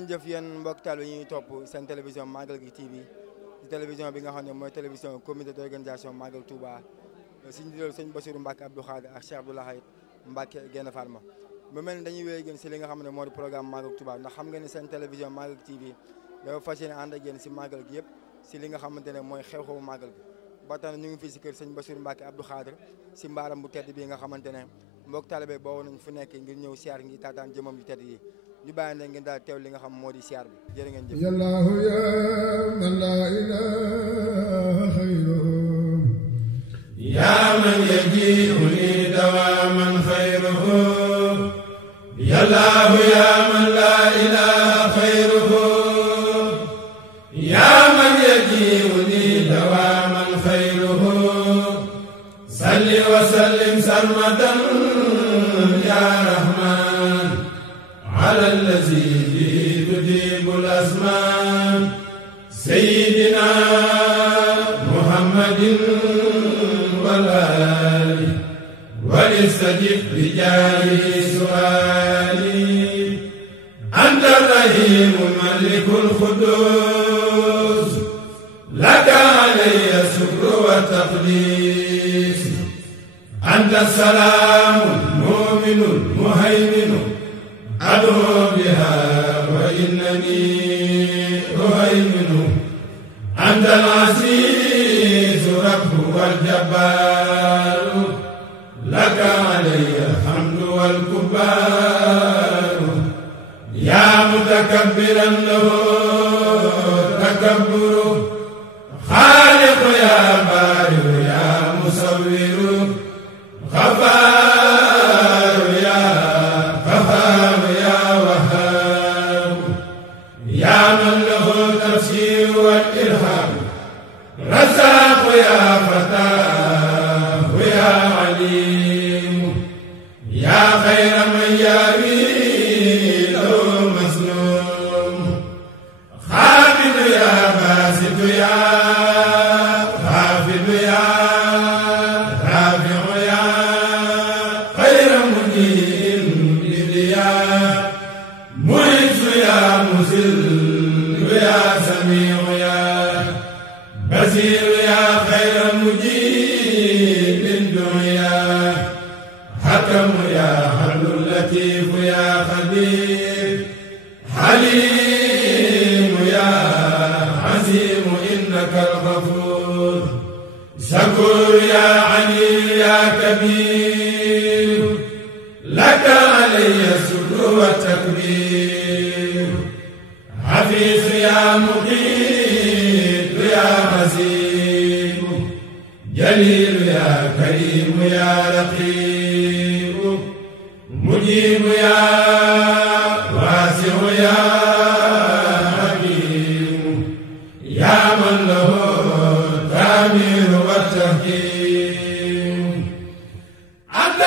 jëf yéen mbokk taal yi ñuy topp seen télévision Magal gi TV di télévision bi nga xam ne mooy télévision comité d'organisation Magal Touba si ndigal sëñ Bassirou Mbacke Abdou Khadre ak Cheikh Abdou Lahad Mbacke Gaïndé Fatma mu mel ni dañuy wéy gën si li nga xam ne moo di programme Magal Touba ndax xam nga ni seen télévision Magal TV dafa fas yéene ànd ak yéen si Magal gi yëpp si li nga xamante ne mooy xew-xewu Magal gi ba tax na ñu ngi fii si kër sëñ Bassirou Mbacke Abdou Khadre si mbaaram bu tedd bi nga xamante ne mbokk talibé boo nañ fu nekk ngir ñëw siyaar ngi taataan jëmam yu tedd yi ñu bàyyi na ngeen daal teew li nga xam moo di siyaar bi jërë ngeen jëf yallahu ya man la ilaha khayru ya man yaji'u li dawaman khayruhu yallahu ya man la ilaha khayruhu ya man yaji'u li dawaman khayruhu salli wa sallim sarmadan ya rahman على الذي به تجيب الأزمان سيدنا محمد والآل ولستجب رجاله سؤالي أنت الرحيم الملك القدوس لك علي الشكر والتقديس أنت السلام المؤمن المهيمن أدعو بها وإنني أهيمن أنت العزيز رب والجبار لك علي الحمد والكبار يا متكبرا له تكبر خالق يا بارئ يا مصور غفار يا غفار يا من له التفسير والإلهام رزاق يا فتاه يا عليم يا خير من يروي له مسلوم خافض يا باسط يا خافض يا رافع يا خير مجيب بديا معز يا مذل يا سميع يا بصير يا خير مجيب للدنيا حكم يا حل لطيف يا خبير حليم يا عزيم إنك الغفور شكور يا علي يا كبير لك علي الشكر والتكبير حفيظ يا مقيت يا عزيز جليل يا كريم يا رقيب مجيب يا واسع يا حكيم يا من له التامير والتحكيم أنت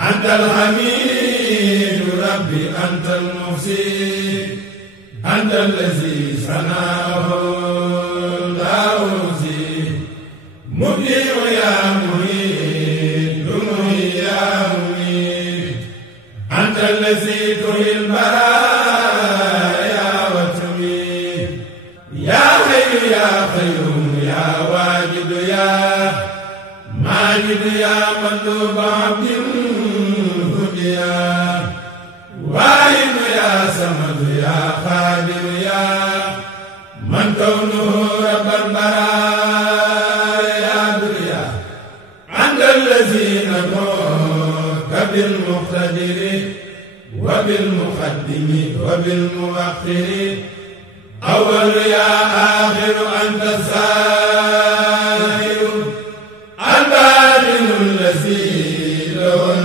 أنت الحميد ربي أنت المحسن أنت الذي صنعه داوزي مبدع يا مهيد محيي يا مميت أنت الذي تحيي البرايا وتميت يا حي يا قيوم يا واجد يا ماجد يا مطلوب عبد هديا واحد يا صمد يا قادر يا من كونه رب البرايا يا دريا عند الذين نوك بالمقتدر وبالمقدم وبالمؤخر أول يا آخر أنت الظاهر الباطن الذي له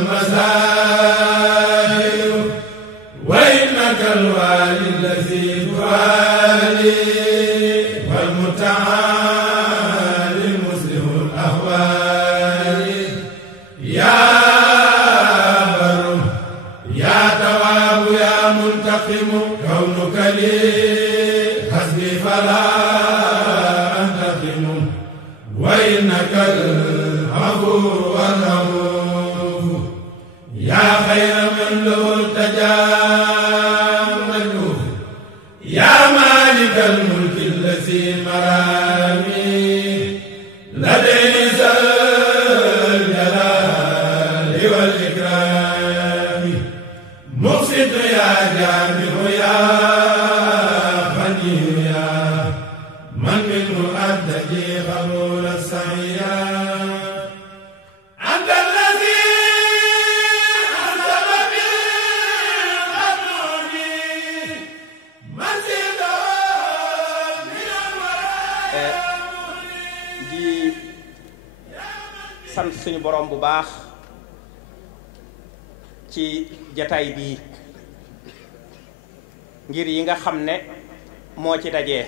منتقم كونك لي حسبي فلا أنتقم وإنك العفو والرؤوف يا خير من له التجامل يا مالك الملك الذي مرامي لديه ذا الجلال والإكرام مقسط يا جامع يا غني يا من منه أبتغي قبول السعيان أنت الذي أنزل بالقانون مسجدا من di sant suñu borom bu baax ci jataay bii ngir yi nga xam ne moo ci dajee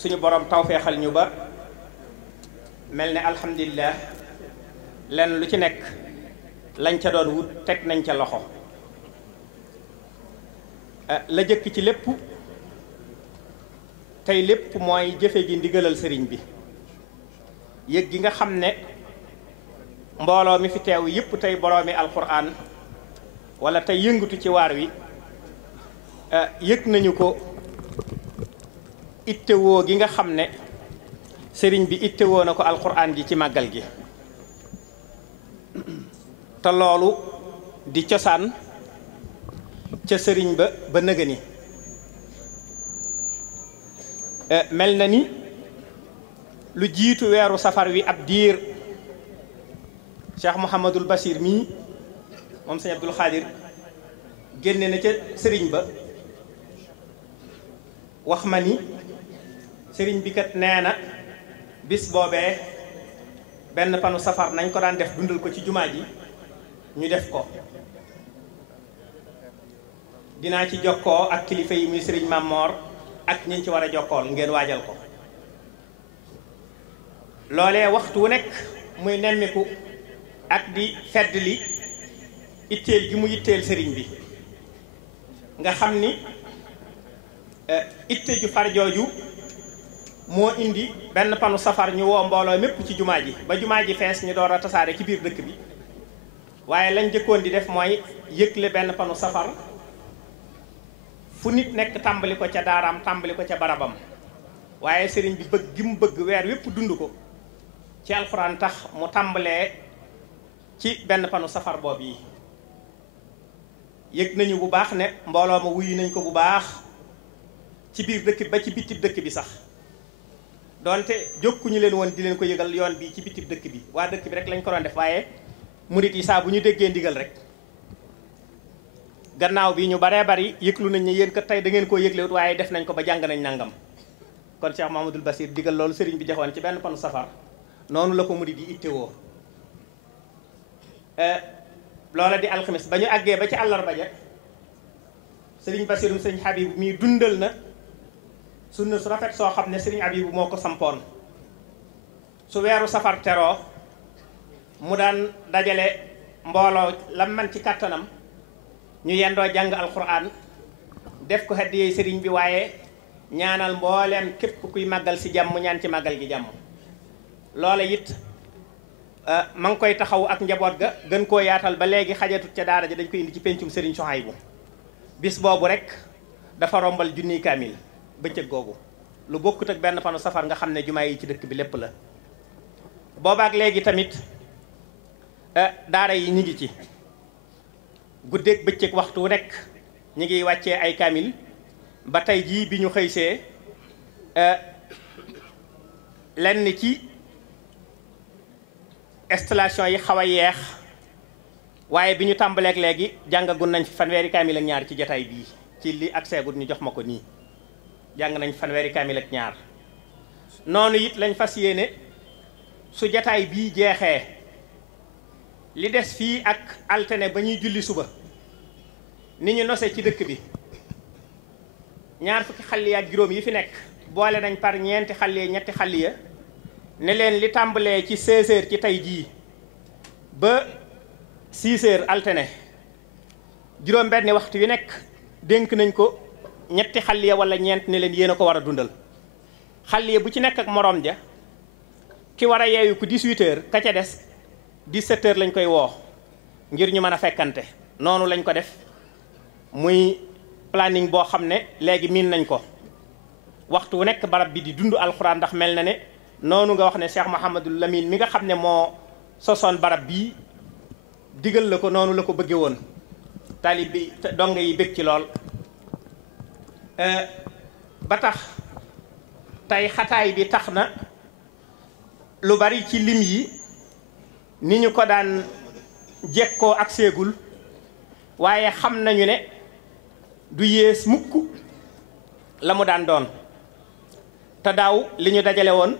suñu borom tawfeexal ñu ba mel ne alhamdulilah lenn lu ci nekk lañ ca doon wut teg nañ ca loxo la jëkk ci lépp tey lépp mooy jëfe gi ndigalal sëriñ bi yëg gi nga xam ne mbooloo mi fi teew yépp tey boroomi alquran wala tey yëngatu ci waar wi yëg nañu ko ittewoo gi nga xam ne sëriñ bi ittewoo na ko alquran ji ci màggal gi te loolu di cosaan ca sëriñ ba nëgëni mel na ni lu jiitu weeru safar wi ab diir Cheikh Mouhamadul Bachir mii moom sëñ Abdul Xaadir génne na ca sëriñ ba wax ma ni sëriñ bi kat nee na bis boobee benn panu safar nañ ko daan def dundal ko ci jumaa ji ñu def ko dinaa ci jokkoo ak kilifa yi muy sëriñ Mamor ak ñi ci war a jokkool ngeen waajal ko loolee waxtu wu nekk muy nemmiku ak di fedd li itteel gi mu itteel sëriñ bi nga xam ni itte ju far jooju moo indi benn panu safar ñu woo mbooloo mépp ci jumaa ji ba jumaa ji fees ñu door a tasaare ci biir dëkk bi waaye lañ jëkkoon di def mooy yëgle benn panu safar fu nit nekk tàmbali ko ca daaraam tàmbali ko ca barabam waaye sëriñ bi bëgg gi mu bëgg weer wépp dund ko ci alxuraan tax mu tàmbalee ci benn panu safar boobu yi yëg nañu bu baax ne mbooloo ma wuyu nañ ko bu baax ci biir dëkk bi ba ci bitib dëkk bi sax donte jokkuñu leen woon di leen ko yëgal yoon bi ci bitib dëkk bi waa dëkk bi rek lañ ko doon def waaye murit yi saa bu ñu déggee ndigal rek gannaaw bi ñu baree bari yëglu nañ ne yéen kat tey da ngeen koo yëglewut waaye def nañ ko ba jàng nañ nangam kon Cheikh Mahamadul Basir digal loolu sëriñ bi joxoon ci benn panu safar noonu la ko murit yi ittewoo loola di alxames ba ñu àggee ba ci àllarba ja sëriñ Basirum sëriñ Habibu mii dundal na sunna su rafet soo xam ne sëriñ Habibu moo ko sampoon su weeru safar teroo mu daan dajale mbooloo la man ci kàttanam ñu yendoo jàng alquran def ko haddiyee sëriñ bi waaye ñaanal mbooleem képp kuy màggal si jàmm ñaan ci màggal gi jàmm loola it ma ngi koy taxaw ak njaboot ga gën koo yaatal ba léegi xajatut ca daara ja dañ koy indi ci pencum sëriñ Sohaybu bis boobu rek dafa rombal junniy kaamil bëccëg googu lu bokkut ak benn panu safar nga xam ne jumaa yi ci dëkk bi lépp la boobaak léegi tamit daara yi ñi ngi ci guddeeg bëccëg waxtu nekk ñi ngi wàccee ay kaamil ba tey jii bi ñu xëysee lenn ci installation yi xaw a yeex waaye bi ñu tàmbaleek léegi jàngagun nañ fi fanweeri kaamil ak ñaar ci jataay bii ci li ak seegut ñu jox ma ko nii jàng nañ fanweeri kaamil ak ñaar noonu it lañ fas yéene su jataay bii jeexee li des fii ak altine ba ñuy julli suba ni ñu nose ci dëkk bi ñaar fukki xalliya ak juróom yi fi nekk boole nañ par ñeenti xalliya ñetti xalliya ne leen li tàmbalee ci 16h ci tey jii ba 6h altine juróom-benni waxtu yu nekk dénk nañ ko ñetti xalliya wala ñeent ne leen yéen a ko war a dundal xalliya bu ci nekk ak moroom ja ki war a yeewu ko 18h ka ca des 17h lañ koy woo ngir ñu mën a fekkante noonu lañ ko def muy planning boo xam ne léegi miin nañ ko waxtu wu nekk barab bi di dund alxuraan ndax mel na ne noonu nga wax ne Cheikh Mouhamadul Lamine mi nga xam ne moo sosoon barab bii digal la ko noonu la ko bëggee woon taalib bi dong yi bëgg ci lool ba tax tey xataay bi tax na lu bari ci lim yi ni ñu ko daan jekkoo ak seegul waaye xam nañu ne du yées mukk la mu daan doon te daaw li ñu dajale woon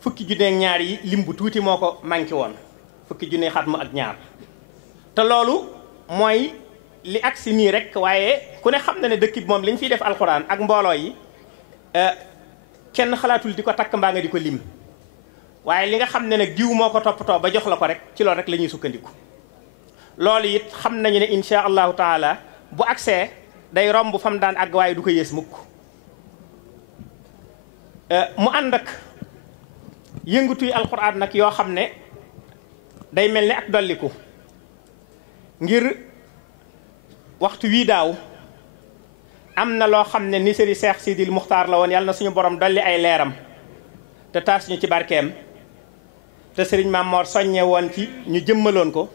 fukki junne ak ñaar yi lim bu tuuti moo ko manqué woon fukki junne xatma ak ñaar te loolu mooy li agsi nii rek waaye ku ne xam na ne dëkk bi moom li ñu fiy def alxuraan ak mbooloo yi kenn xalaatul di ko takk mbaa nga di ko lim waaye li nga xam ne nag diw moo ko toppatoo ba jox la ko rek ci loolu rek la ñuy sukkandiku loolu it xam nañu ne insha allahu taala bu agsee day romb fam daan àgg waaye du ko yées mukk mu ànd ak yëngutuy alxuraan nag yoo xam ne day mel ni ak dolliku ngir waxtu wii daaw am na loo xam ne ni sëriñ Seex Sidil Muxtaar la woon yàlla na suñu borom dolli ay leeram te taas ñu ci barkeem te sëriñ Maam Moor soññe woon ci ñu jëmmaloon ko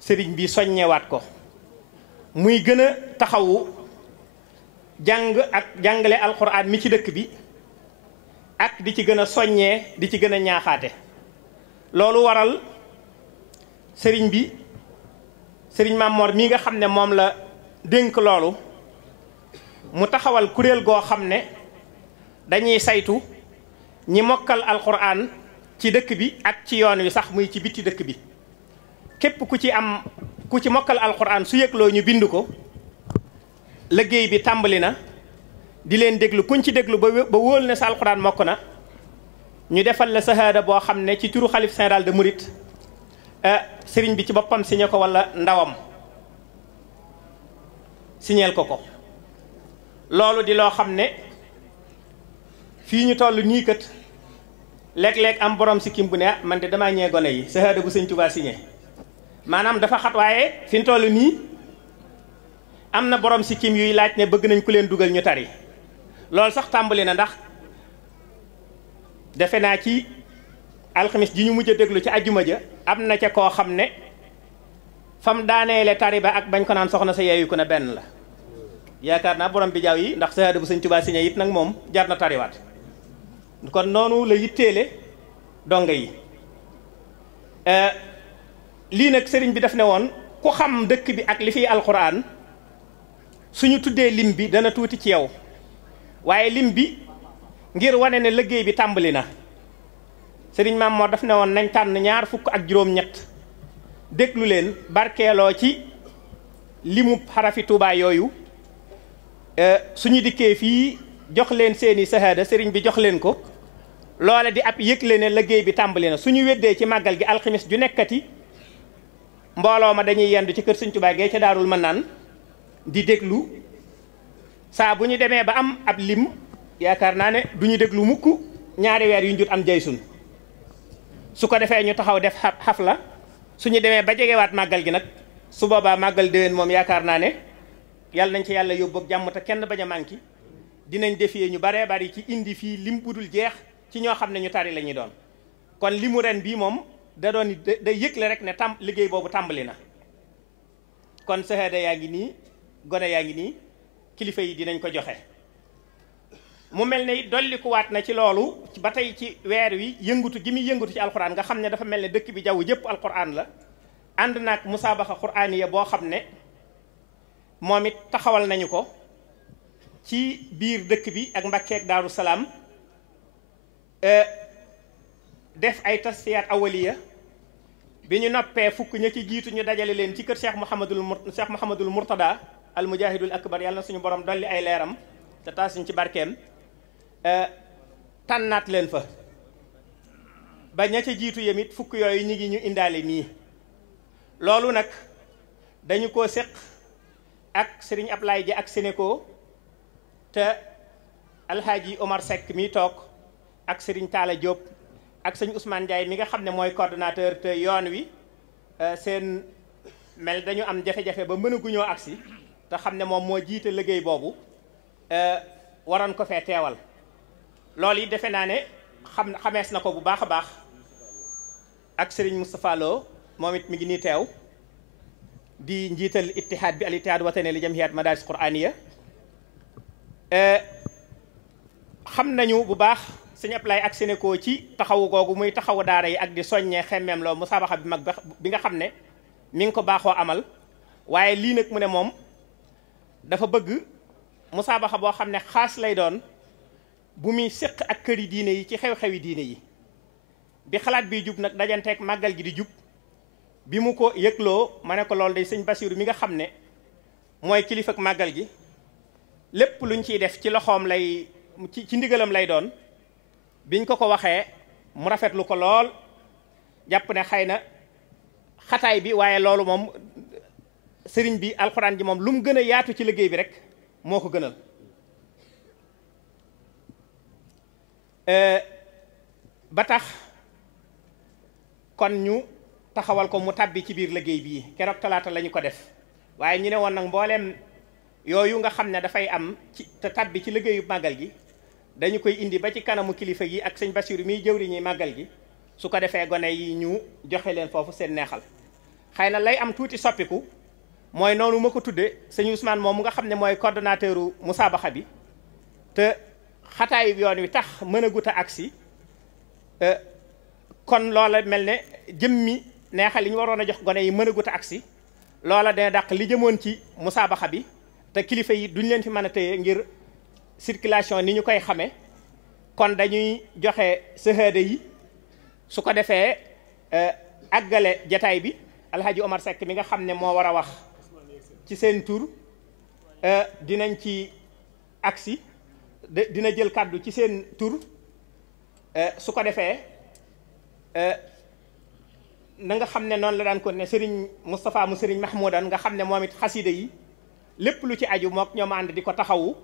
sëriñ bi soññewaat ko muy gën a taxawu jàng ak jàngale alxuraan mi ci dëkk bi ak di ci gën a soññee di ci gën a ñaaxaate loolu waral sëriñ bi sëriñ Maam Moor mii nga xam ne moom la dénk loolu mu taxawal kuréel goo xam ne dañuy saytu ñi mokkal alxuraan ci dëkk bi ak ci yoon wi sax muy ci bitti dëkk bi képp ku ci mokkal alxuraan su yëgloo ñu bind ko liggéey bi tàmbali na di leen déglu kuñ ci déglu ba wóol ne sa alxuraan mokk na ñu defal la sahaada boo xam ne ci turu xalif général de Mouride sëriñ bi ci boppam signé ko wala ndawam signeel ko loolu di loo xam ne fii ñu toll nii kat léeg-léeg am borom sikkim bu ne man de damaa ñee gone yi sahaada bu sëñ Tuubaa signé maanaam dafa xat waaye fi ñu toll nii am na borom sikkim yuy laaj ne bëgg nañ ku leen dugal ñu tari loolu sax tàmbali na ndax defe naa ci alxamis ji ñu mujj a déglu ci ajjuma ja am na ca koo xam ne fam daaneele tari ba ak bañ ko naan soxna sa yeeyu ko ne benn la yaakaar naa borom bi jaaw yi ndax sahaada bu sëñ Tuubaa signé it nag moom jar na tariwaat kon noonu la yitteele donga yi lii nag sëriñ bi daf ne woon ku xam dëkk bi ak li fiy alxuraan suñu tuddee lim bi dana tuuti ci yow waaye lim bi ngir wane ne liggéey bi tàmbali na sëriñ Maam Moor daf ne woon nañ tànn ñaar fukk ak juróom-ñett déglu leen barkeeloo ci limu xarafi Tuubaa yooyu suñu dikkee fii jox leen seeni sahaada sëriñ bi jox leen ko loola di ab yëgle ne liggéey bi tàmbali na suñu weddee ci màggal gi alxamis ju nekkati mbooloo ma dañuy yendu ci kër sëñ Tuubaa gee ca Daarul Manaan di déglu saa bu ñu demee ba am ab lim yaakaar naa ne du ñu déglu mukk ñaari weer yu ñu jot am jaysun su ko defee ñu taxaw def xafla suñu demee ba jegewaat màggal gi nag su boobaa màggal déwén moom yaakaar naa ne yàlla nañ ci yàlla yóbbu ak jàmm te kenn bañ a manqué dinañ defee ñu baree bari ci indi fii lim budul jeex ci ñoo xam ne ñu tari la ñuy doon kon limu ren bii moom da doon day yëgle rek ne liggéey boobu tàmbali na kon sahaada yaa ngi nii gone yaa ngi nii kilifa yi dinañ ko joxe mu mel ne dollikuwaat na ci loolu ba tey ci weer wi yëngutu gi muy yëngutu ci alquran nga xam ne dafa mel ne dëkk bi jaww jëpp alquran la ànd naag musaabaxa quraaniya boo xam ne moom it taxawal nañu ko ci biir dëkk bi ak Mbàkke ak Daaru Salaam def ay tasfiyaat awaliya bi ñu noppee fukk ña ci jiitu ñu dajale leen ci kër Cheikh Mouhamadul Mourtada al mujahidul akbar yàlla na suñu borom dolli ay leeram te taasuñ ci barkeem tànnaat leen fa ba ña ca jiitu yamit fukk yooyu ñi ngi ñu indaale nii loolu nag dañu ko séq ak sëriñ Ablaye ji ak Sénéko te alhaaji Omar Seck mi toog ak sëriñ Talla Diop ak sëñ Ousmane Ndiaye mi nga xam ne mooy coordonnateur te yoon wi seen mel dañu am jafe-jafe ba mënaguñoo agsi te xam ne moom moo jiite liggéey boobu waroon ko fee teewal loolu yi defe naa ne xamees na ko bu baax a baax ak sëriñ Moustapha Lo moom it mi ngi nii teew di njiital ittihaad bi al ittihaad watani li jamhiyat madaris qur'aniya xam nañu bu baax sëñ Ablaye ak Sénéko ci taxawu googu muy taxawu daara yi ak di soññee xemmeem loo musaabaxa bi mag bi nga xam ne mi ngi ko baaxoo amal waaye lii nag mu ne moom dafa bëgg musaabaxa boo xam ne xaas lay doon bu muy séq ak këri diine yi ci xew-xewi diine yi bi xalaat bi jub nag dajanteeg màggal gi di jub bi mu ko yëgloo ma ne ko loolu day sëñ Basiiru mi nga xam ne mooy kilifa ak màggal gi lépp luñ ciy def ci loxoom lay ci ndigalam lay doon biñ ko waxee mu rafetlu ko lool jàpp ne xëy na xataay bi waaye loolu moom sëriñ bi alxuraan ji moom lu mu gën a yaatu ci liggéey bi rek moo ko gënal ba tax kon ñu taxawal ko mu tàbbi ci biir liggéey bii keroog talaata lañu ko def waaye ñu ne woon nag mbooleem yooyu nga xam ne dafay am ci te tàbbi ci liggéeyu màggal gi dañu koy indi ba ci kanamu kilifa gi ak sëñ Basiiru miy jëwriñi màggal gi su ko defee gone yi ñu joxe leen foofu seen neexal xëy na lay am tuuti soppiku mooy noonu ma ko tudde sëñ Ousmane moom mu nga xam ne mooy coordonnateuru musaabaxa bi te xataayu yoon wi tax mën a gut a agsi kon loola mel ne jëmmi neexal yi ñu waroon a jox gone yi mën a gut a agsi loola dina dàq li jëmoon ci musaabaxa bi te kilifa yi duñ leen fi mën a téye ngir circulation ni ñu koy xamee kon dañuy joxe sëhëda yi su ko defee àggale jataay bi alhaji Omar Seck mi nga xam ne moo war a wax ci seen tur dinañ ci agsi dina jël kàddu ci seen tur su ko defee na nga xam ne noonu la daan ko ne Serigne Moustapha mu Serigne Mahmoudan nga xam ne moom it xasida yi lépp lu ci aju mook ñoom ànd di ko taxawu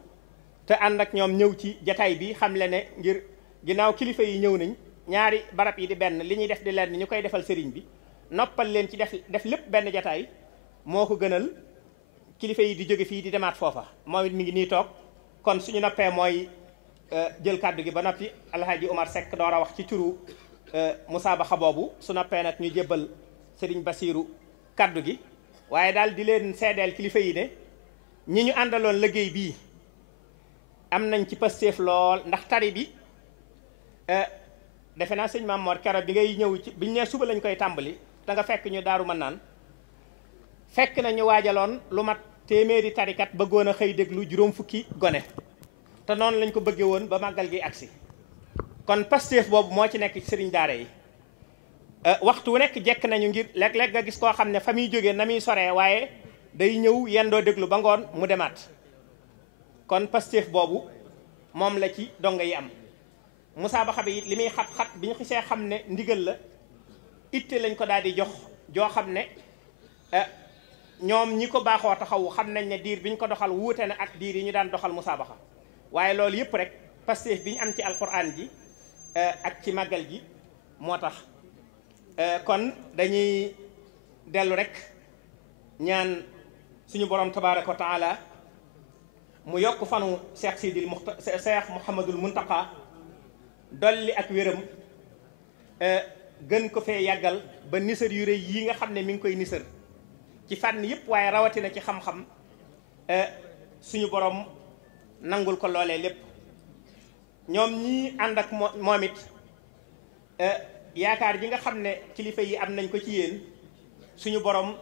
te ànd ak ñoom ñëw ci jataay bi xam le ne ngir ginnaaw kilifa yi ñëw nañ ñaari barab yi di benn li ñuy def di leen ñu koy defal sëriñ bi noppal leen ci def lépp benn jataay moo ko gënal kilifa yi di jóge fii di demaat foofa moom it mi ngi nii toog kon suñu noppee mooy jël kàddu gi ba noppi alhaji Omar Seck door a wax ci turu musaabaxa boobu su noppee nag ñu jébbal sëriñ Basiiru kàddu gi waaye daal di leen seedeel kilifa yi ne ñi ñu àndaloon liggéey bii am nañ ci pasteef lool ndax tari bi defe naa sëñ Maam Mor kero bi ngay ñëw ci biñ ne suba lañ koy tàmbali da nga fekk ñu daaru mën naan fekk na ñu waajaloon lu mat téeméeri tarikat bëggoon a xëy déglu juróom fukki gone te noonu lañ ko bëggee woon ba màggal gi agsi kon pasteef boobu moo ci nekk ci sëriñ daara yi waxtu wu nekk jekk nañu ngir léeg-léeg nga gis koo xam ne fa muy jógee na muy soree waaye day ñëw yendoo déglu ba ngoon mu demaat kon pasteef boobu moom la ci donga yi am musaabaxa bi li muy xat-xat bi ñu xisee xam ne ndigal la itte lañ ko daal di jox joo xam ne ñoom ñi ko baaxoo taxawu xam nañ ne diir bi ñu ko doxal wuute na ak diir yi ñu daan doxal musaabaxa waaye loolu yëpp rek pasteef bi ñu am ci alquran ji ak ci màggal gi moo tax kon dañuy dellu rek ñaan suñu borom tabaraka wa taala mu yokk fanu Cheikh Mouhamadul Muntaqa dolli ak wéram gën ko fee yàggal ba nisër yu rëy yi nga xam ne mi ngi koy nisër ci fànn yëpp waaye rawatina ci xam-xam suñu borom nangul ko loolee lépp ñoom ñii ànd ak moom it yaakaar ji nga xam ne kilifa yi am nañ ko ci yéen suñu borom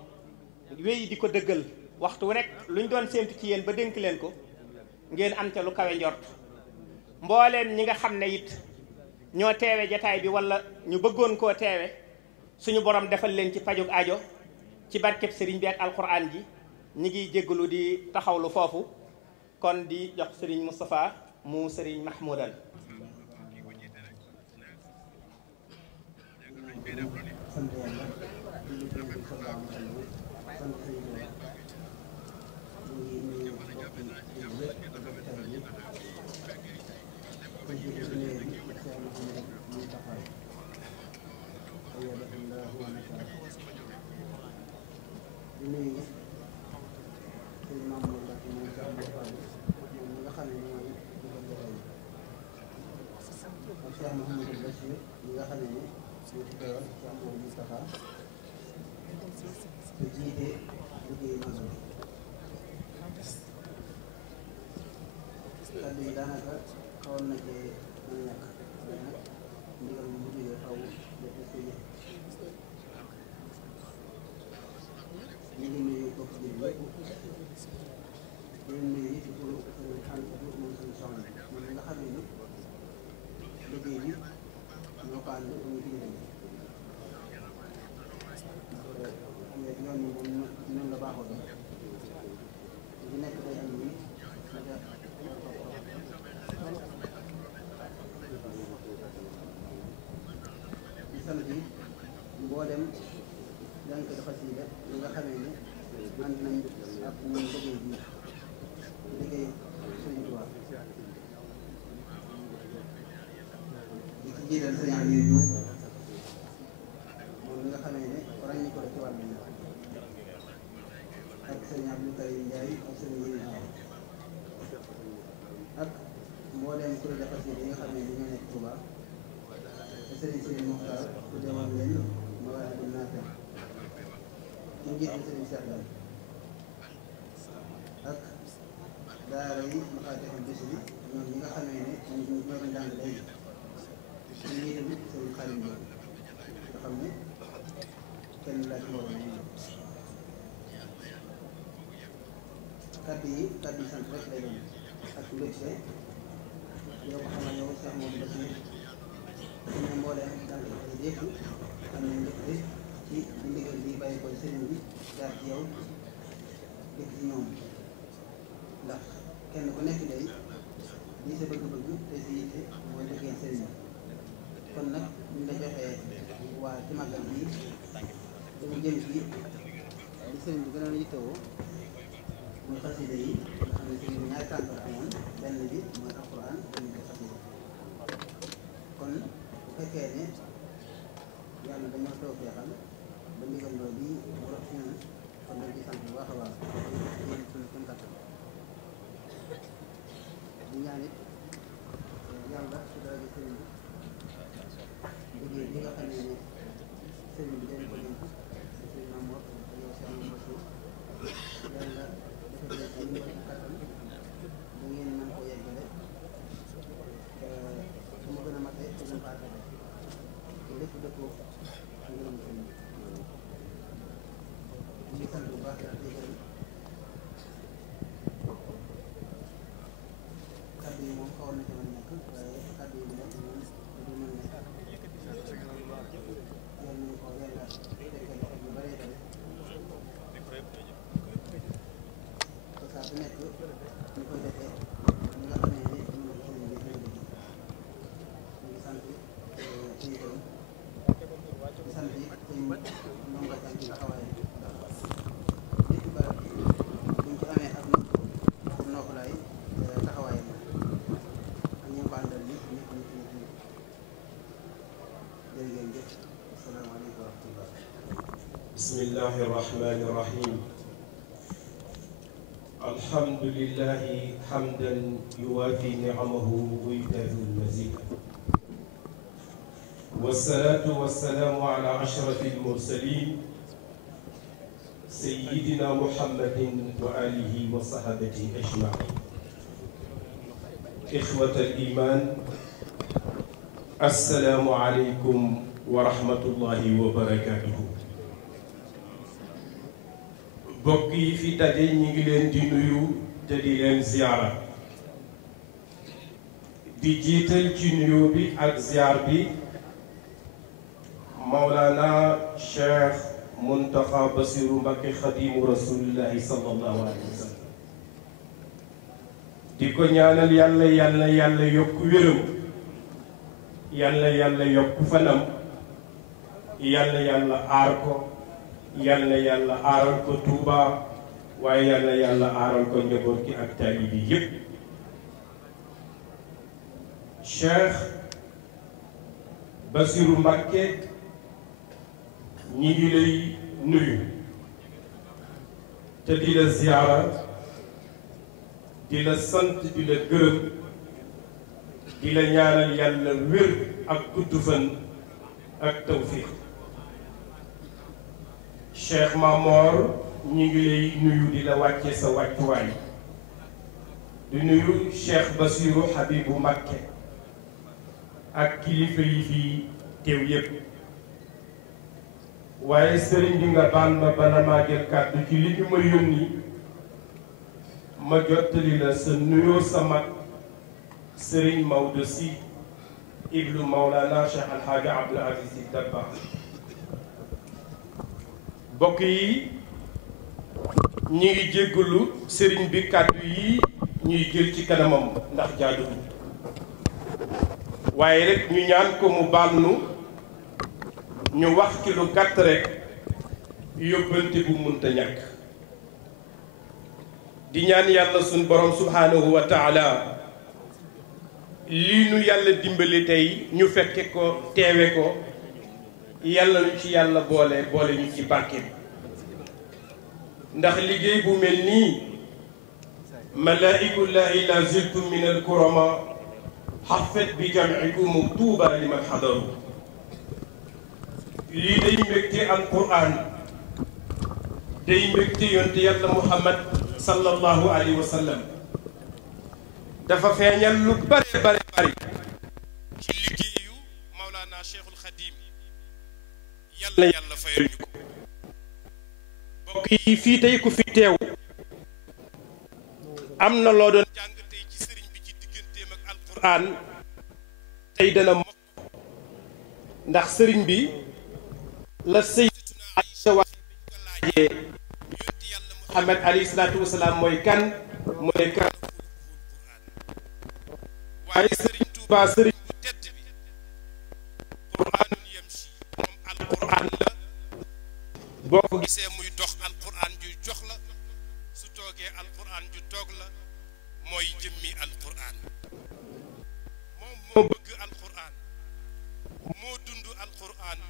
wéy di ko dëggal waxtu wu nekk luñ doon séentu ci yéen ba dénk leen ko ngeen am te lu kawe njort mbooleem ñi nga xam ne it ñoo teewe jataay bi wala ñu bëggoon koo teewe suñu borom defal leen ci pajug aajo ci barkeb sëriñ bi ak alquran ji ñi ngi jéggalu di taxawlu foofu kon di jox sëriñ Moustapha mu sëriñ Mahmoudan sant yàlla sant Sëriñ Tuubaa ñu ngi nuyu mbokk yi yëpp ak mbokk taal bi kon jiite si nuyu bi Cheikh Mouhamadou Moustapha ayyadahu wa nasara di nuyu sëñ Mamadou Mbacke moom Cheikh Moustapha moom mi nga xam ne mooy dugal jotaay ak Cheikh Mouhamadou Bachir mi nga xam ne moo ci teewal Cheikh Mouhamadou Moustapha te jiite liggéey magal kàddu yi daanaka xawoon na cee mën a ñàkk waaye nag ndigal mu jógee xaw def ko yëpp ñu ngi nuyu bokk ji yëpp di leen nuyu ci turu sëriñ Amsatu moom suñu soxna moom mi nga xam ne ni liggéey bi ñoo ko ànd ñu ci liggéey yoon yi moom noonu la baaxoo doon di nekk day am ni di sant yi mboolem jàngkat xasida yi nga xamee ne ànd nañ ak ñun liggéey bi liggéey Sëriñ Tuubaa di ci jiital Sëriñ Aliou Diouf moom mi nga xamee ne ràññi ko ci wàll bi ak Sëriñ Abdou Karim Ndiaye ak Sëriñ Yéen ak mboolem kuréel xasida yi nga xam ne dañoo nekk Touba te Sëriñ Sëriñ Mokhtar ku demoon leen ma war a dem naa fekk ci njiitu Sëriñ Cheikh Dal ak daara yi Mafatihul Bichri ñoom ñi nga xamee ne ñoo doon jàng léegi ci njiitu Sëriñ Xarim Ndiaye nga xam ne kenn laa ci mbooloo moom kàddu yi sant rek lay doon ak mbégte yow ko xamal yow Cheikh Modou Bassir su ne mbooleem dànk yi yëpp xam ne mbégte ci ndigal bi bàyyi ko sëriñ bi jaar ci yow dëkk ci ñoom ndax kenn ku nekk day lii sa bëgg-bëgg te si yitte mooy liggéey sëriñ bi kon nag ñu la joxee waa ci màggal bii dañu jëm ci li sëriñ bi gën a yittewoo muy xasida yi nga xam ne sëriñ bi ñaari tànk la amoon benn bi mooy alquran benn bi xasida kon bu fekkee ne yàlla dañoo tawfeexal ba ndigal loolu bi mu rot ci ñun kon dañ ci sant bu baax a baax yéen suñu kenn kattan di ñaan it yàlla su daraja sëriñ bi liggéey bi nga xam ne sëriñ bi dañ ko dénk sëriñ Mamour ak yow Cheikh Mamour yàlla defal leen ay ndimbal kattan ba ngeen mën koo yeggale su ma gën a matee te gën ko àggale te lépp dëppoo ngërëm sëriñ bi ñu ngi sant bu baax di gërëm kàddu yi moom xawoon na ci mën a nekk waaye kàddu yi moom du mën a nekk yal nañu ko yàlla fekkal ak yu bëree bëri te saa su nekk ñu koy defee ñi nga xam ne ni ñu ngi sëriñ bi ñu ngi sant suñu borom di sant yi suñu ndongo tànk ci taxawaay ndax lépp barab bi buñ ci amee ak noppalaay taxawaayam ak ñu ko àndal ñëpp jërëjëf asalaamaaleykum wa rahmatullah. bismillahi rahmani rahim. alhamdulillahi hamdan yuwaafi ni'amahu wa yukafi al-mazid. والصلاة والسلام على أشرف المرسلين سيدنا محمد وآله وصحبه أجمعين. إخوة الإيمان السلام عليكم ورحمة الله وبركاته. bokk yi fi daje ñi ngi leen di nuyu te di leen ziyaara di jiital ci nuyu bi ak ziyaar bi Mawlana Cheikh Muntaxa Basiru Mbakke Xadimu Rasulillahi sallallahu alayhi wa sallam di ko ñaanal yàlla yokk wéram yàlla yokk fanam yàlla aar ko yal na yàlla aaral ko Touba waaye yal na yàlla aaral ko njaboot gi ak taalibe yi yépp. Cheikh Bassirou Mbacké ñi ngi lay nuyu te di la ziyaara di la sant di la gërëm di la ñaanal yàlla wér ak gudd fan ak tawfiq. Cheikh Mamor ñi ngi lay nuyu di la wàcce sa wàccuwaay di nuyu Cheikh Bassirou Habibou Mbacké ak kilifa yi fii teew yépp. waaye sëriñ bi nga baal ma bala maa jël kàddu ci li ñu ma yónni ma jottali la sa nuyoo sa mag sëriñ Maodo Sy ibnu Mawlana Cheikh Alhaaji Abdoul Aziz Sy Dabakh. bokk yi ñi ngi jéggalu sëriñ bi kàddu yi ñuy jël ci kanamam ndax jaaduwul waaye rek ñu ñaan ko mu baal nu ñu wax ci lu gàtt rek yóbbante bu munta ñàkk. di ñaan yàlla suñ borom subhaanahu wa taala lii nu yàlla dimbali tey ñu fekke ko teewe ko yàlla ñu ci yàlla boole ñu ci barke bi. ndax liggéey bu mel nii malaa'ikullahi la ziltum min al kurama xafet bi jam'ikum tuuba liman xadaru. lii day mbégte alquran day mbégte yonte yàlla muhammad sallallahu alayhi wa sallam dafa feeñal lu bare bare bari ci liggéeyu Maulana Cheikhul Khadim yàlla fayal ñu ko. mbokk yi fii tey ku fi teew am na loo doon jàng tey ci sëriñ bi ci digganteem ak alquran tey dana mokk ndax sëriñ bi la sayyidatuna Aïcha wax ko laajee yonti yàlla Muhammad alayhi salaatu wasalaam mooy kan mu ne kan waaye sëriñ Tuuba sëriñ bu tedd bi quraanun yamshi moom alquran la boo ko gisee muy dox alquran ju jox la su toogee alquran ju toog la mooy jëmmi alquran moom moo bëgg alquran moo dund alquran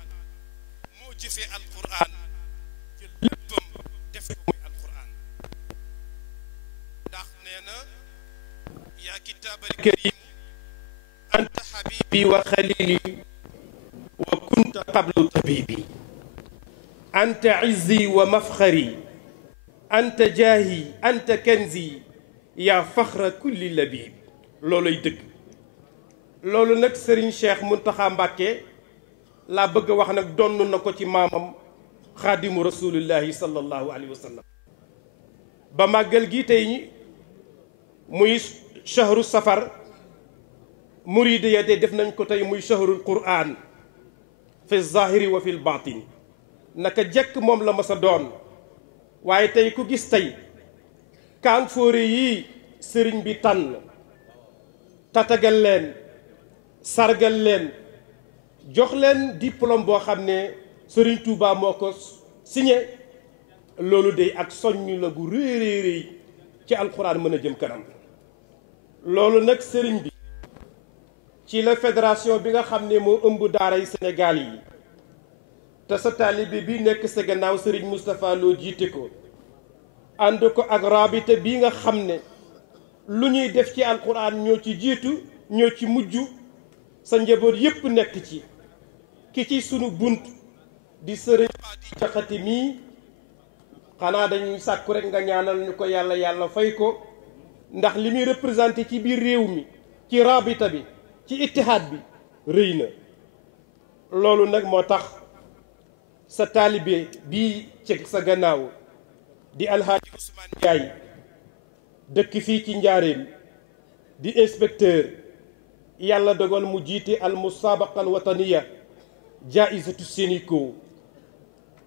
moo jëfee alquran jël léppam def ko muy alquran ndax nee na yaa kitaabal karim anta habibi wa xalili wa kunta qablu tabibi anta izzi wa mafxari anta jaahi anta kanzi yaa faxra kulli labib. looluy dëgg. loolu nag Serigne Cheikh Mountakha Mbacké laa bëgg a wax nag donn na ko ci maamam xaadimu rasulillahi sallallahu alayhi wa sallam. ba màggal gi tey muy shahru safar muridiya de def nañ ko tey muy shahrul quran fi zahiri wa fi l batin naka jekk moom la masa doon. waaye tey ku gis tey kaan fóore yii sëriñ bi tànn tatagal leen sargal leen jox leen diplôme boo xam ne sëriñ Touba moo ko signé loolu day ak soññ la gu réy ci alxuraan mën a jëm kanam. loolu nag sëriñ bi ci la fédération bi nga xam ne moo ëmb daara yi Sénégal yi te sa taalibe bi nekk sa gannaaw sëriñ Moustapha Lo jiite ko ànd ko ak rabita bi nga xam ne lu ñuy def ci alquran ñoo ci jiitu ñoo ci mujj sa njaboot yépp nekk ci ki ci sunu bunt di sëriñ di jaxati mii xanaa dañuy sàkku rek nga ñaanal ñu ko yàlla fay ko ndax li muy représenté ci biir réew mi ci rabita bi ci ittihaad bi rëy na. loolu nag moo tax sa taalibe bii ci sa gannaaw di alhaaji Ousmane Ndiaye dëkk fii ci njaareem di inspecteur yàlla dogal mu jiite al musabaqa al wataniya jaisatu Sénico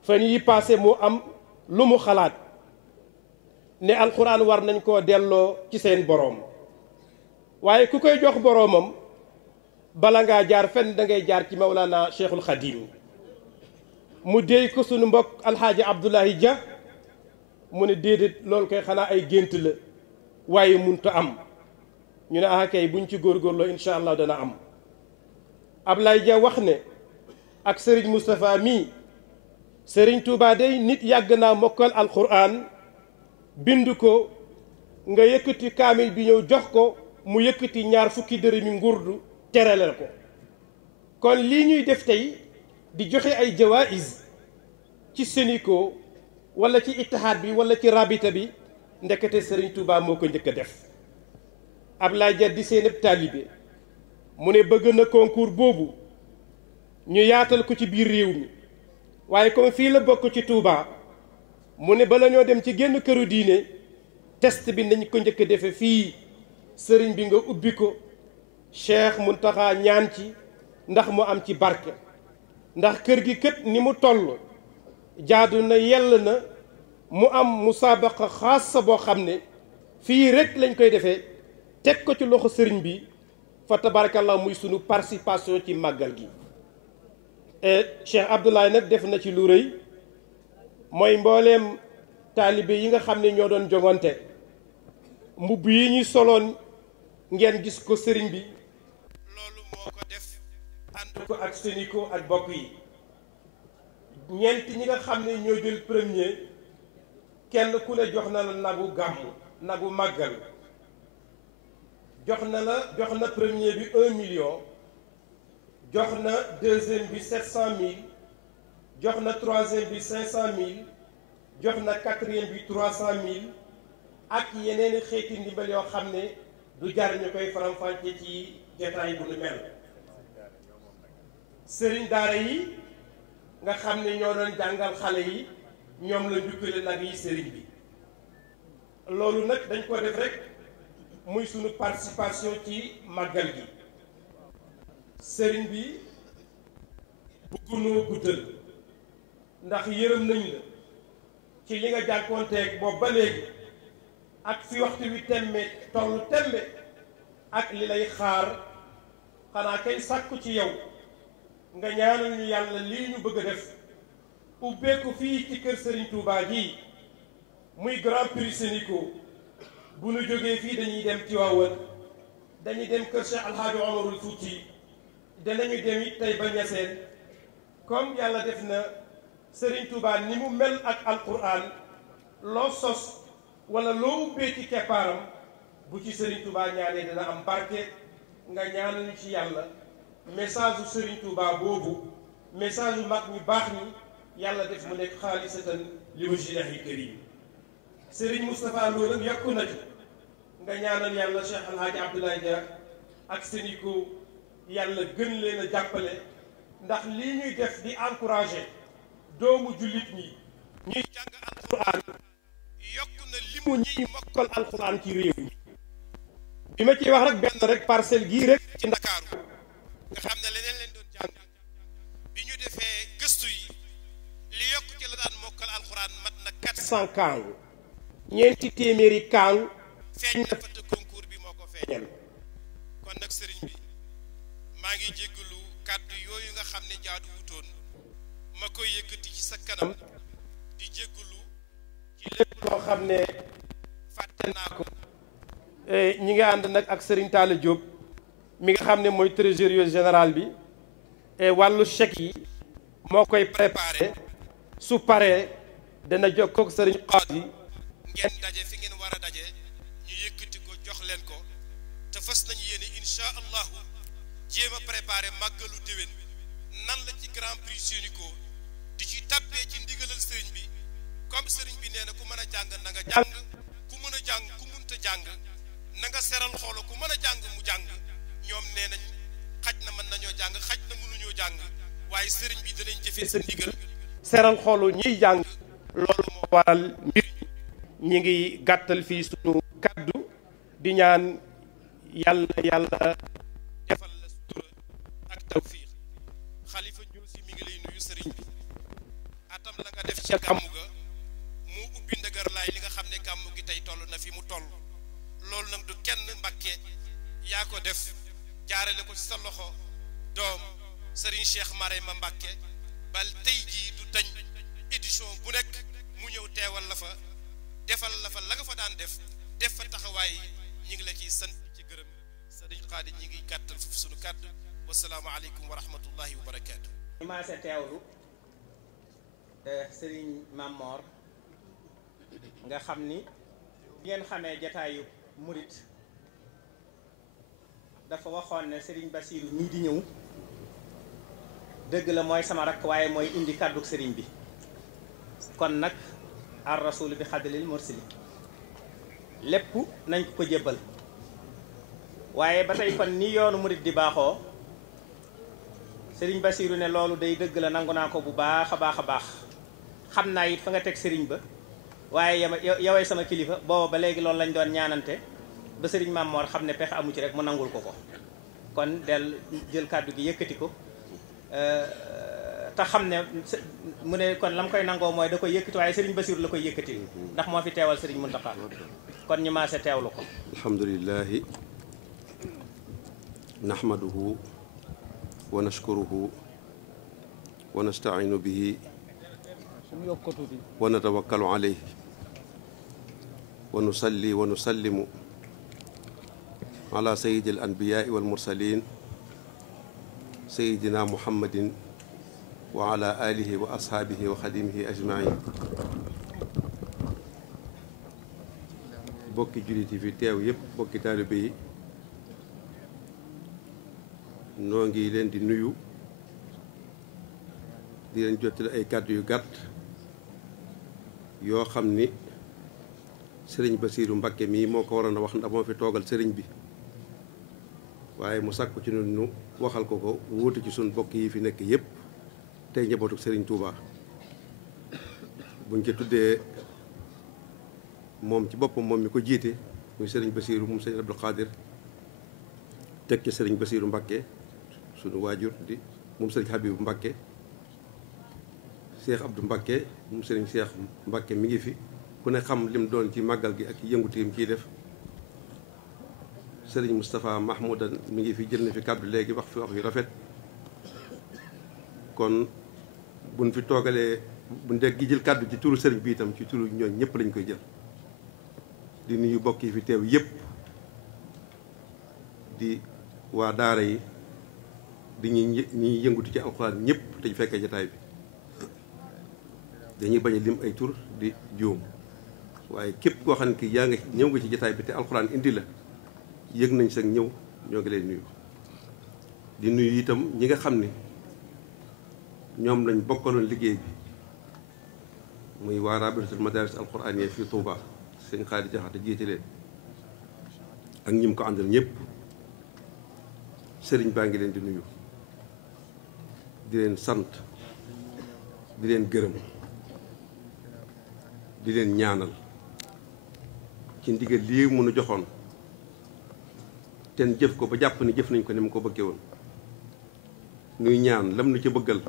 fan yi passé mu am lu mu xalaat ne alxuraan war nañ koo delloo ci seen boroom waaye ku koy jox boroomam bala ngaa jaar fenn da ngay jaar ci Mawlana Cheikhul Khadim mu déy ko sunu mbokk alxaaji Abdoulaye Dia mu ne déedéet loolu koy xanaa ay gént la waaye munta am ñu ne ah kay buñ ci góorgóorloo incha allah dana am Abdoulaye Dia wax ne ak Serigne Moustapha mii Serigne Touba day nit yàgg naa mokkal alquran bind ko nga yëkkati kaamil bi ñëw jox ko mu yëkkati 20 dërëmi ngurdu teraleel ko kon lii ñuy def tey di joxe ay jawaïs ci Sénico wala ci ittihaad bi wala ci rabita bi ndekete Serigne Touba moo ko njëkk a def Abdoulaye Dia di seen taalibe mu ne bëgg na concours boobu ñu yaatal ko ci biir réew mi waaye comme fii la bokk ci Touba mu ne bala ñoo dem ci génn këru diine test bi nañ ko njëkk a defe fii sëriñ bi nga ubbi ko Cheikh Mountakha ñaan ci ndax mu am ci barke ndax kër gi kët ni mu toll jaadu na yell na mu am musaabaqa xaasa boo xam ne fii rek lañ koy defee teg ko ci loxo sëriñ bi fa tabarakallah muy sunu participation ci màggal gi Cheikh Abdoulaye nag def na ci lu rëy mooy mbooleem taalibe yi nga xam ne ñoo doon jongante mbubb yi ñuy soloon ngeen gis ko sëriñ bi loolu moo ko def ànd ko ak Sénico ak bokk yi ñeent ñi nga xam ne ñoo jël premier kenn ku ne jox na la nagu gàmmu nagu màggal jox na premier bi 1 million jox na deuxième bi 700 000 jox na troisième bi 500 000 jox na quatrième bi 300 000 ak yeneen xeeti ndimbal yoo xam ne du jar ñu koy faram-fàcce ci jotaay bu nu mel sëriñ daara yi nga xam ne ñoo doon jàngal xale yi ñoom la njukkale nag yi sëriñ bi loolu nag dañ ko def rek muy sunu participation ci màggal gi sëriñ bi bëggunoo guddal ndax yërëm nañ la ci li nga jànkoonteeg boobu ba léegi ak fi waxtu wi tembe tollu tembe ak li lay xaar xanaa kay sàkku ci yow nga ñaanal ñu yàlla lii ñu bëgg a def ubbeeku fii ci kër Serigne Touba gii muy Grand Prix Sénico bu nu jógee fii dañuy dem Tiwaawan dañuy dem kër Cheikh Alhaaji Omarul Fouti danañu dem it tey ba Ñaseen comme yàlla def na Serigne Touba ni mu mel ak alquran loo sos wala loo ubbee ci keppaaram bu ci Serigne Touba ñaanee dana am barke nga ñaanal ci yàlla message u Serigne Touba boobu message yu mag ñu baax ñi yàlla def mu nekk xaalisatan li wajhillahi karim Serigne Moustapha Lo nag yokku na ci nga ñaanal yàlla Cheikh Alhaaji Abdoulaye Dia ak Sénico yàlla gën leen a jàppale ndax lii ñuy def di encouragé doomu jullit ñi ñuy jàng alquran yokk na limu ñiy mokkal alquran ci réew mi bi ma ciy wax rek benn rek parcelle gii rek ci Ndakaaru nga xam ne leneen leen doon jàng bi ñu defee gëstu yi li yokk ci la daan mokkal alquran mat na 400 kaang ñeenti téeméeri kaang feeñ na fa te concours bi moo ko feeñal kon nag sëriñ bi maa ngi jéggalu kàddu yooyu nga xam ne jaadu wutoon ma koy yëkkati ci sa kanam di jéggalu ci lépp loo xam ne fàtte naa ko ñi nga ànd nag ak Serigne Talla Diop mi nga xam ne mooy trésorier général bi wàllu chèque yi moo koy préparé su paree dana jokkoo ak Serigne Xaadi ngeen daje fi ngeen war a daje ñu yëkkati ko jox leen ko te fas nañu yéene incha allahu jéem a préparé màggalu déwén nan la ci Grand Prix Sénico di ci tabbee ci ndigalal sëriñ bi comme sëriñ bi nee na ku mën a jàng na nga jàng ku mën a jàng ku munta jàng na nga seral xoolo ku mën a jàng mu jàng ñoom nee nañ xaj na mën nañoo jàng xaj na mënuñoo jàng waaye sëriñ bi danañ jëfee sa ndigal seral xoolo ñiy jàng loolu moo waral mbir ñi ngi gàttal fii sunu kaddu di ñaan yàlla defal la sutura ak tawfiix xalifa Ñuul si mi ngi lay nuyu sëriñ bi atam la nga def ca gàmmu ga mu ubbi ndëgër laay li nga xam ne gàmmu gi tey toll na fi mu toll loolu nag du kenn Mbàkke yaa ko def jaarale ko ci sa loxo doom sëriñ Cheikh Marema Mbàkke bal tey jii du dañ édition bu nekk mu ñëw teewal la fa defal la fa la nga fa daan def fa taxawaay ñi ngi la ciy sant ci gërëm sëriñ Xaadim ñi ngi gàttal foofu sunu kàddu wasalaamu aleykum wa rahmatullahi wa barakaatu. ñu maase teewlu sëriñ Mamor nga xam ni ngeen xamee jataayu murit dafa waxoon ne sëriñ Basiiru ñii di ñëw dëgg la mooy sama rakk waaye mooy indi kàddug sëriñ bi kon nag ar rasul bi xadlil mursili lépp nañ ko jébbal waaye ba tey kon ni yoonu murit di baaxoo sëriñ Basiiru ne loolu day dëgg la nangu naa ko bu baax a baax a baax xam naa it fa nga teg sëriñ ba waaye yoway sama kilifa booba ba léegi loolu lañ doon ñaanante ba sëriñ Mamor xam ne pexe amu ci rek mu nangul ko kon del jël kàddu gi yëkkati ko te xam ne mu ne kon lam koy nangoo mooy da koy yëkkati waaye sëriñ Basiiru la koy yëkkati ndax moo fi teewal sëriñ Muntaxa kon ñu maase teewlu ko. alhamdulillahi nahmaduhu wa nashkuruhu wa nasta'iinu bihi wa natawakkalu alayhi wa nusalli wa nusallimu ala sayyidi al anbiyaai wal mursalin sayyidina muhammadin wa ala alihi wa ashaabihi wa xadimihi ajmain bokki jullit yi fi teew yépp bokki taalibe yi noo ngi leen di nuyu di leen jottali ay kàddu yu gàtt yoo xam ni sëriñ Basiiru Mbakke mii moo ko waroon a wax ndax moo fi toogal sëriñ bi waaye mu sàkku ci nun nu waxal ko ko wuutu ci suñ bokk yi fi nekk yépp tey njabootu sëriñ Touba buñ ci tuddee moom ci boppam moom mi ko jiite muy sëriñ Basiiru moom sëriñ Abdul Xaadir teg ci sëriñ Basiiru Mbakke sunu waajur di moom sëriñ Habibu Mbakke Cheikh Abdou Mbakke moom sëriñ Cheikh Mbakke mi ngi fi ku ne xam lim doon ci màggal gi ak yëngutu yim ciy def sëriñ Moustapha Mahmoudan mi ngi fi jël na fi kàddu léegi wax fi wax yu rafet kon buñ fi toogalee buñ dee gi jël kàddu ci turu sëriñ bi itam ci turu ñooñ ñëpp lañ koy jël di nuyu bokk yi fi teew yëpp di waa daara yi di ñuy yëngutu ci alxuraan ñëpp te ñu fekkee jataay bi dañuy bañ a lim ay tur di juum waaye képp koo xam ne kii yaa nga ñëw nga ci jataay bi te alxuraan indi la yëg nañ sax ñëw ñoo ngi leen nuyu di nuyu itam ñi nga xam ne ñoom lañ bokkaloon liggéey bi muy waa rabitatul madaris alxuraaniyya fii Touba sëñ Xaadi Jaxate jiite leen ak ñim ko àndal ñëpp sëriñ baa ngi leen di nuyu di leen sant di leen gërëm di leen ñaanal ci ndigal lii mun a joxoon ten jëf ko ba jàpp ni jëf nañ ko ni mu ko bëggee woon nuy ñaan lam nu ci bëggal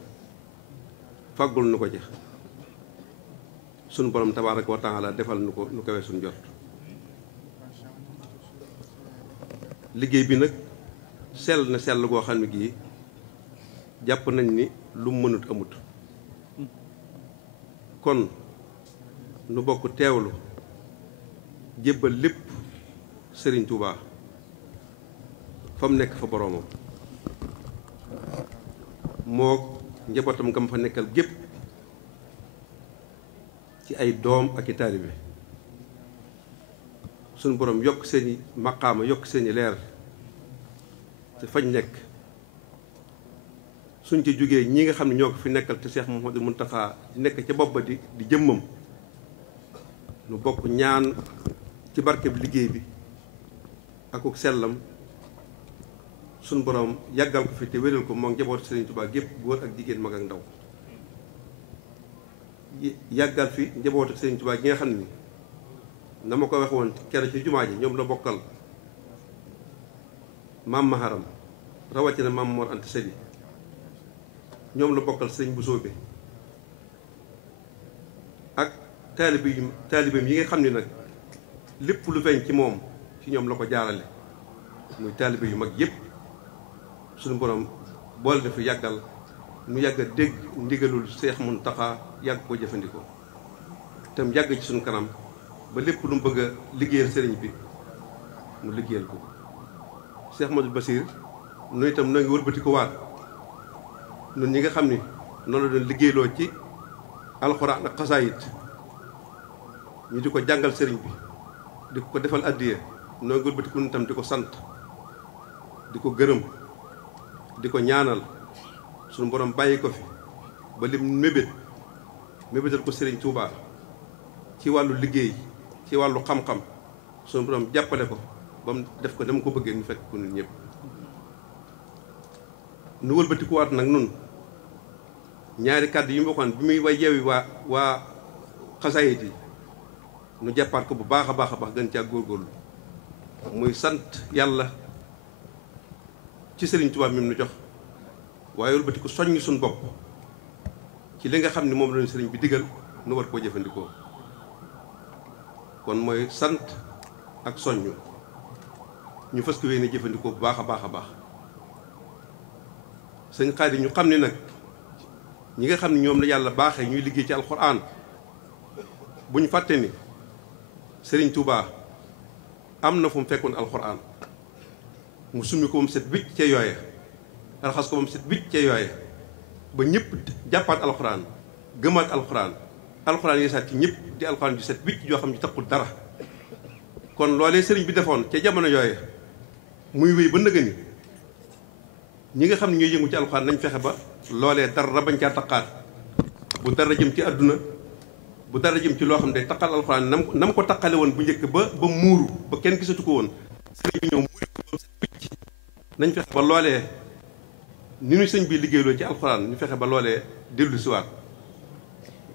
fàggul nu ko ci sunu borom tabaaraka wa taala defal nu ko nu kawee suñ jot liggéey bi nag sell na sell goo xam ne gii jàpp nañ ni lu mu mënut amut kon nu bokk teewlu jébbal lépp sëriñ Touba fa mu nekk fa boroomam moo njabootam nga ma fa nekkal gépp ci ay doom ak i taalibe suñu borom yokk seeni maqaama yokk seeni leer te fañ nekk suñ ci jógee ñi nga xam ne ñoo ko fi nekkal te Cheikh Mouhamadou Mountakha nekk ca bopp ba di jëmmam nu bokk ñaan ci barkeb liggéey bi akuk sellam suñ borom yàggal ko fi te wéral ko moom njabootu Serigne Touba gépp góor ak jigéen mag ak ndaw yàggal fi njabootu Serigne Touba gi nga xam ni na ma ko wax woon keroog ci jumaa ji ñoom la bokkal maam Maharam rawatina maam Mor Anta Sali ñoom la bokkal sëñ bu soobe ak taalibeem yi nga xam ni nag lépp lu feeñ ci moom ci ñoom la ko jaarale muy taalibe yu mag yépp suñu borom boole dafa yàggal nu yàgg a dégg ndigalul Seex Muntaxa yàgg ko jëfandikoo tam yàgg ci suñu kanam ba lépp lu mu bëgg a liggéeyal sëriñ bi mu liggéeyal ko Seex Modou Bassir nu itam noo ngi wëlbati ko waat ñun ñi nga xam ni noonu la doon liggéeyloo ci alxuraan ak xasaayit ñu di ko jàngal sëriñ bi di ko defal addiya noo ngi wëlbati ko itam di ko sant di ko gërëm di ko ñaanal suñu borom bàyyi ko fi ba lim mébétal ko sëriñ Touba ci wàllu liggéey ci wàllu xam-xam suñu borom jàppale ko ba mu def ko dama ko bëggee ñu fekk ko ñun ñëpp nu wëlbatikuwaat nag nun ñaari kàddu yi mu waxoon bi muy way yeewi waa xasaayit yi nu jàppaat ko bu baax a baax a baax gën caa góorgóorlu muy sant yàlla ci sëriñ Touba mi mu nu jox waaye wëlbati ko soññ suñu bopp ci li nga xam ne moom lañu sëriñ bi digal nu war koo jëfandikoo kon mooy sant ak soññ ñu fas ko yéene jëfandikoo bu baax a baax a baax sëñ Xaadim ñu xam ne nag ñi nga xam ne ñoom la yàlla baaxee ñuy liggéey ci alxuraan bu ñu fàtte ni sëriñ Touba am na fu mu fekkoon alxuraan mu summi ko moom set wicc ca yooye raxas ko moom set wicc ca yooye ba ñëpp jàppaat alxuraan gëmaat alxuraan yeesaat ci ñëpp di alxuraan ju set wicc joo xam ne taxul dara kon loolee sëriñ bi defoon ca jamono yooye muy wéy ba nëgë ni ñi nga xam ne ñooy yëngu ci alxuraan nañ fexe ba loolee dara bañ caa taqaat bu dara jëm ci àdduna bu dara jëm ci loo xam ne day taqal alxuraan nam ko taqale woon bu njëkk ba muuru ba kenn gisatu ko woon sëriñ bi ñëw muuri ko moom set wicc nañ fexe ba loolee ni ñu sëñ bi liggéeyloo ci alxuraan ñu fexe ba loolee dellu siwaat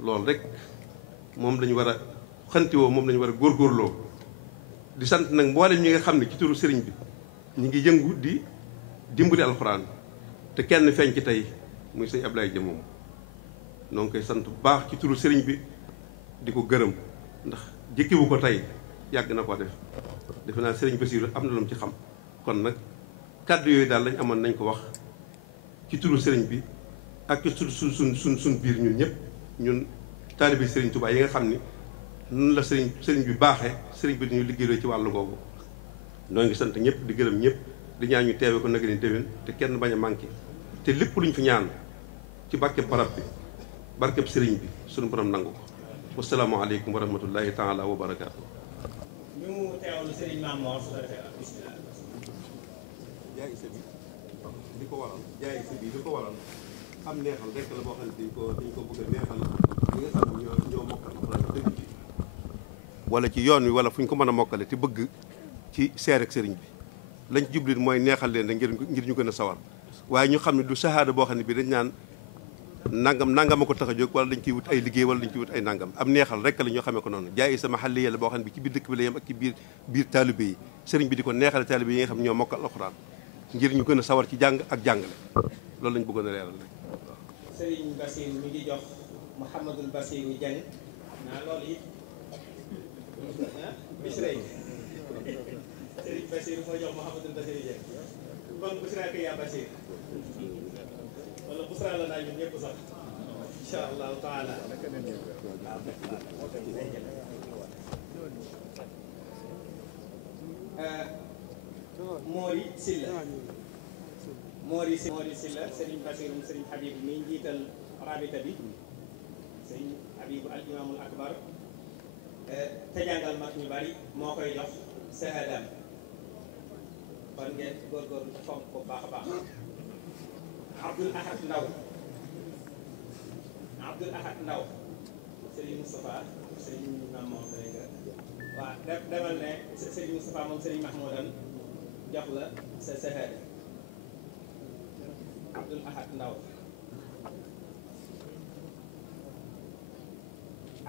loolu rek moom lañu war a xantiwoo moom lañu war a góorgóorloo di sant nag mboolem ñi nga xam ne ci turu sëriñ bi ñu ngi yëngu di dimbali alxuraan te kenn feeñ ci tey muy sëñ Ablaye Dia moom noo ngi koy sant bu baax ci turu sëriñ bi di ko gërëm ndax jëkkiwu ko tey yàgg na ko def defe naa sëriñ Bassirou am na lu mu ci xam kon nag kàddu yooyu daal lañ amoon nañ ko wax ci turu sëriñ bi ak ci suñ biir ñun ñëpp ñun taalibe sëriñ Touba yi nga xam ni nun la sëriñ bi baaxee sëriñ bi dañu liggéeyloo ci wàllu googu noo ngi sant ñëpp di gërëm ñëpp di ñaan ñu teewe ko nag ni déwén te kenn bañ a manqué te lépp luñ fi ñaan ci barkeb barab bi barkeb sëriñ bi suñu borom nangu ko wasalaamaaleykum wa rahmatullahi taala wa barakaatu. ñu teewlu sëriñ Mamour su jaay sa bi li ko waral li ko waral am neexal rek la boo xam ne dañ ko bëgg a neexal li nga xam ne ñoo mokkal alxuraan dëgg bi wala ci yoon wi wala fu ñu ko mën a mokkale te bëgg ci seer ak sëriñ bi lañ ci jublit mooy neexal leen rek ngir ñu gën a sawar waaye ñu xam ne du sahaada boo xam ne bi dañ naan nangam a ko tax a jóg wala dañ ciy wut ay liggéey wala dañ ciy wut ay nangam am neexal rek la ñoo xamee ko noonu jaay sama xale yàlla boo xam ne bi ci biir dëkk bi la yem ak ci biir taalibe yi sëriñ bi di ko neexal taalibe yi nga xam ne ñoo mokkal alxuraan ngir ñu gën a sawar ci jàng ak jàngale loolu lañ bëggoon a leeral rek. Serigne Bassirou mi ngi jox Mouhamadul Bassirou Dieng naa loolu it Bichri Serigne Bassirou moo jox Mouhamadul Bassirou Dieng kon Bichri ak yaa Bassir wala Bichri la naa ñun ñëpp sax incha allahu taala. Mori Silla Serigne Bassirou Serigne Habib mi njiital rabita bi Serigne Habib al imaamul akbar te jàngal mag ñu bari moo koy jox sahadam kon ngeen góorgóorlu fonk ko baax a baax. Abdoul Ahad Ndaw Serigne Moustapha Serigne Mamour Dréga waaw demal ne Serigne Moustapha moom Serigne Mahmoudan jox la sa sahada. Abdoul Ahad Ndaw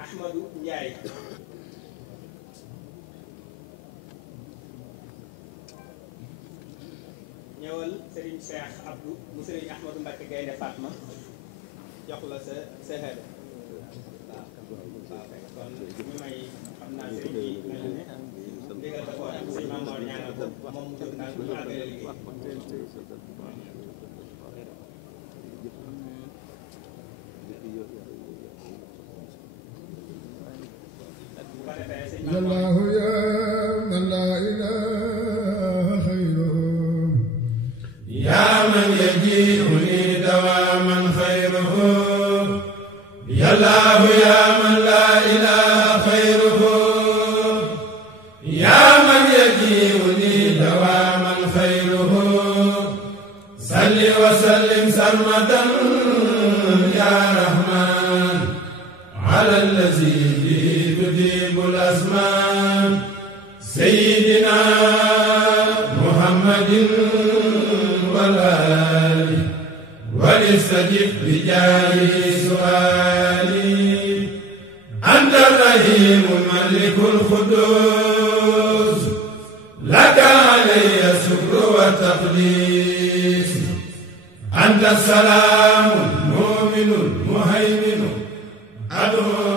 Ahmadou Ndiaye ñëwal Serigne Cheikh Abdou mu Serigne Ahmadou Mbacké Gaynde Fatma jox la sa sahada waaw kon ñu may xam naa Serigne bi mel ne ndigal dafa am Serigne Mamour ñaanal ko moom mu jóg daal bu ñu àggale liggéey يا الله يا من لا إله خيره يا من يجيئني دواما خيره يا الله يا من لا إله خيره يا من يجيئني دواما خيره صل وسلم سرمدا يا رحمن على الذي به تجيب الأزمان سيدنا محمد والآل ولستجب بجاه سؤالي أنت الرحيم الملك القدوس لك علي الشكر والتقديس أنت السلام المؤمن المهيمن أدعو